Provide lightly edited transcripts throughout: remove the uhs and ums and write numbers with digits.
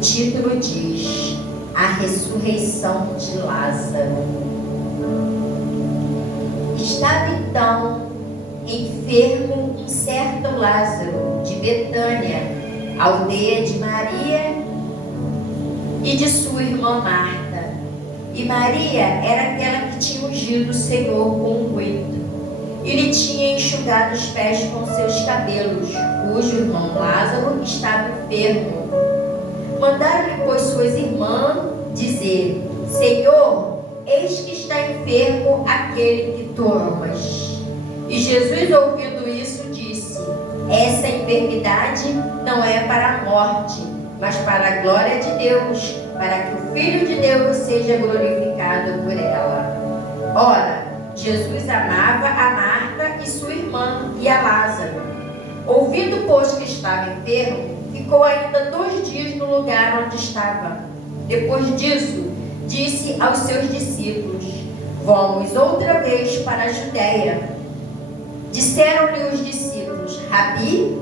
título diz: A ressurreição de Lázaro. Estava então enfermo um certo Lázaro de Betânia, aldeia de Maria e de sua irmã Marta. E Maria era aquela que tinha ungido o Senhor com ungüento e lhe tinha enxugado os pés com seus cabelos, cujo irmão Lázaro estava enfermo. Mandaram-lhe, pois, suas irmãs dizer: Senhor, eis que está enfermo aquele que tu amas. E Jesus, ouvindo isso, disse: Essa enfermidade não é para a morte, mas para a glória de Deus, para que o Filho de Deus seja glorificado por ela. Ora, Jesus amava a Marta e sua irmã e a Lázaro. Ouvindo, pois, que estava enfermo, ficou ainda 2 dias no lugar onde estava. Depois disso, disse aos seus discípulos: Vamos outra vez para a Judeia. Disseram-lhe os discípulos: Rabi,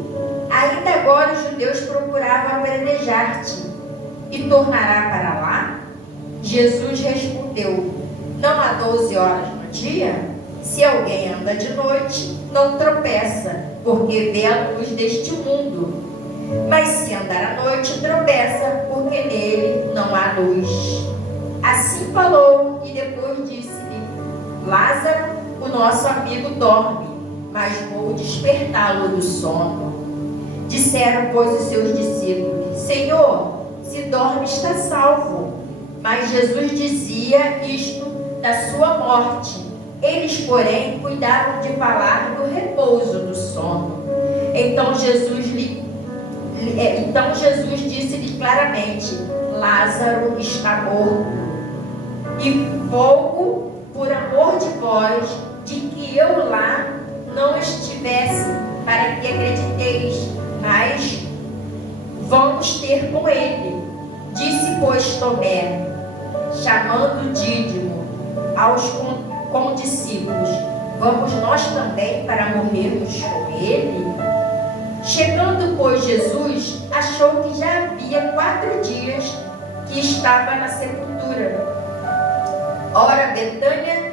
ainda agora os judeus procuravam apedrejar-te, e tornará para lá? Jesus respondeu: Não há 12 horas no dia? Se alguém anda de noite, não tropeça, porque vê a luz deste mundo. Mas se andar à noite, tropeça, porque nele não há luz. Assim falou, e depois disse-lhe: Lázaro, o nosso amigo, dorme, mas vou despertá-lo do sono. Disseram, pois, os seus discípulos: Senhor, se dorme, está salvo. Mas Jesus dizia isto da sua morte. Eles, porém, cuidavam de falar do repouso do sono. Então Jesus disse-lhe claramente: Lázaro está morto. E rogo, por amor de vós, de que eu lá não estivesse, para que acrediteis, mas vamos ter com ele. Disse, pois, Tomé, chamando Dídimo, aos condiscípulos: Vamos nós também para morrermos com ele? Chegando, pois, Jesus, achou que já havia 4 dias que estava na sepultura. Ora, Betânia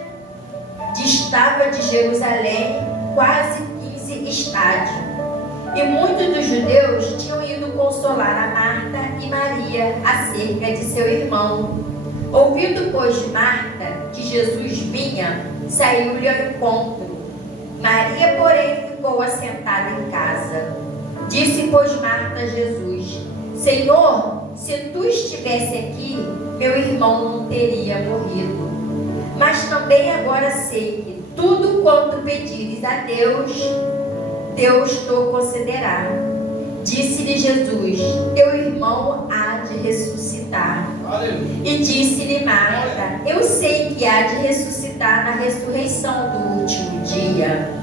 distava de Jerusalém quase 15 estádios. E muitos dos judeus tinham ido consolar a Marta e Maria acerca de seu irmão. Ouvindo, pois, Marta que Jesus vinha, saiu-lhe ao encontro. Maria, porém, ficou assentada em casa. Disse, pois, Marta a Jesus: Senhor, se tu estivesse aqui, meu irmão não teria morrido. Mas também agora sei que tudo quanto pedires a Deus, Deus te concederá. Disse-lhe Jesus: Teu irmão há de ressuscitar. Aleluia. E disse-lhe Marta: Eu sei que há de ressuscitar na ressurreição do último dia.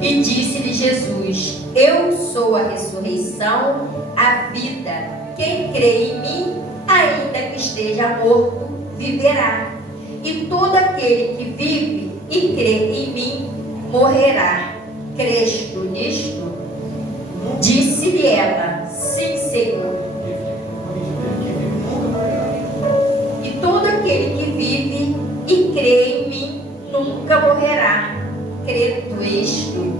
E disse-lhe Jesus: Eu sou a ressurreição, a vida. Quem crê em mim, ainda que esteja morto, viverá. E todo aquele que vive e crê em mim, morrerá. Crês tu nisto? Disse-lhe ela: Sim, Senhor. E todo aquele que vive e crê em mim, nunca morrerá. Crê tu isto?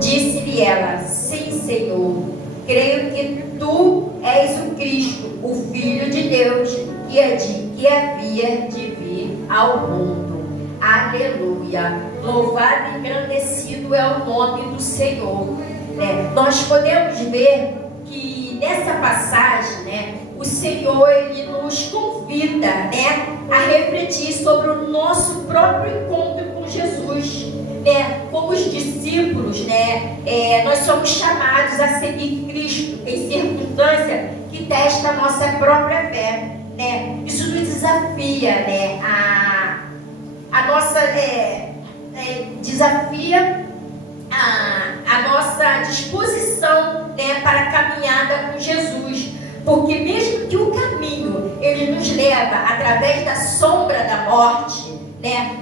Disse-lhe ela: Sim, Senhor. Creio que tu és o Cristo, o Filho de Deus, que havia de vir ao mundo. Aleluia. Louvado e engrandecido é o nome do Senhor. Nós podemos ver que nessa passagem, o Senhor, Ele nos convida, a refletir sobre o nosso próprio encontro com Jesus. Como os discípulos, nós somos chamados a seguir Cristo em circunstância que testa a nossa própria fé. Isso nos desafia, a nossa desafia a nossa disposição, para a caminhada com Jesus, porque mesmo que o caminho ele nos leva através da sombra da morte,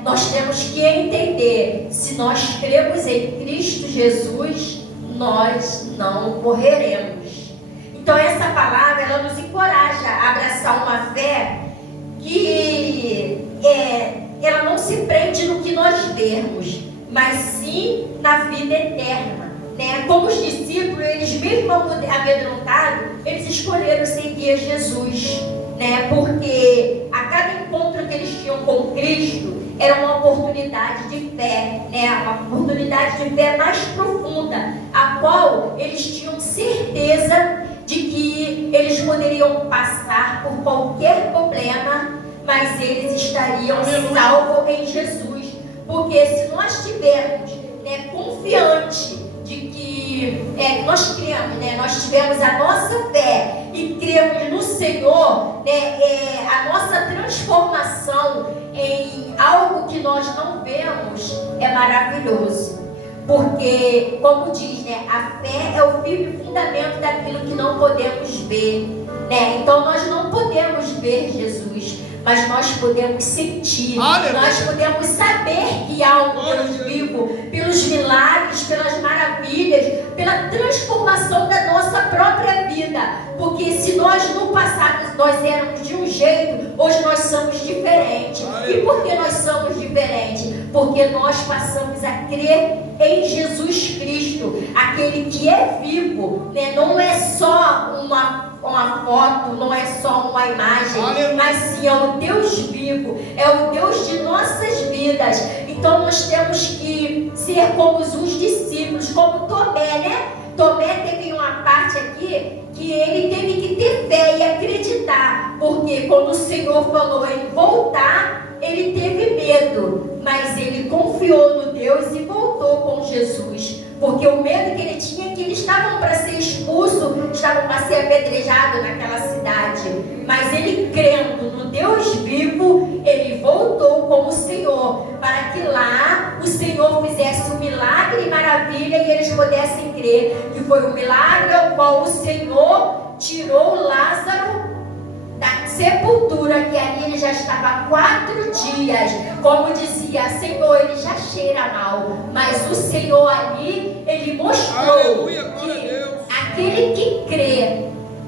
nós temos que entender: se nós cremos em Cristo Jesus, nós não morreremos. Então essa palavra, ela nos encoraja a abraçar uma fé que ela não se prende no que nós vemos, mas sim na vida eterna, né? Como os discípulos, eles mesmo amedrontados, eles escolheram seguir a Jesus, né? Porque a cada encontro que eles tinham com Cristo era uma oportunidade de fé, né? Uma oportunidade de fé mais profunda, a qual eles tinham certeza de que eles poderiam passar por qualquer problema, mas eles estariam salvos em Jesus. Porque se nós tivermos, né, confiante de que nós cremos, né, nós tivemos a nossa fé e cremos no Senhor, né, a nossa transformação em algo que nós não vemos é maravilhoso. Porque, como diz, né, a fé é o firme fundamento daquilo que não podemos ver, né? Então nós não podemos ver Jesus, mas nós podemos sentir, nós podemos saber que há um Deus vivo, pelos milagres, pelas maravilhas, pela transformação da nossa própria vida. Porque se nós no passado nós éramos de um jeito, hoje nós somos diferentes. E por que nós somos diferentes? Porque nós passamos a crer em Jesus Cristo, aquele que é vivo, né? Não é só uma foto, não é só uma imagem, mas sim é o Deus vivo, é o Deus de nossas vidas. Então nós temos que ser como os discípulos, como Tomé, né? Tomé teve uma parte aqui que ele teve que ter fé e acreditar, porque quando o Senhor falou em voltar, ele teve medo, mas ele confiou no Deus e voltou com Jesus. Porque o medo que ele tinha é que eles estavam para ser expulsos, estavam para ser apedrejados naquela cidade. Mas ele, crendo no Deus vivo, ele voltou com o Senhor, para que lá o Senhor fizesse um milagre e maravilha e eles pudessem crer que foi um milagre ao qual o Senhor tirou Lázaro da sepultura, que ali ele já estava há 4 dias. Como dizia, Senhor, ele já cheira mal, mas o Senhor ali, ele mostrou que aquele que crê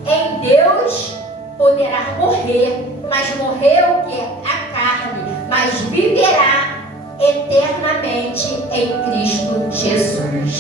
em Deus poderá morrer, mas morrer o que? A carne, mas viverá eternamente em Cristo Jesus.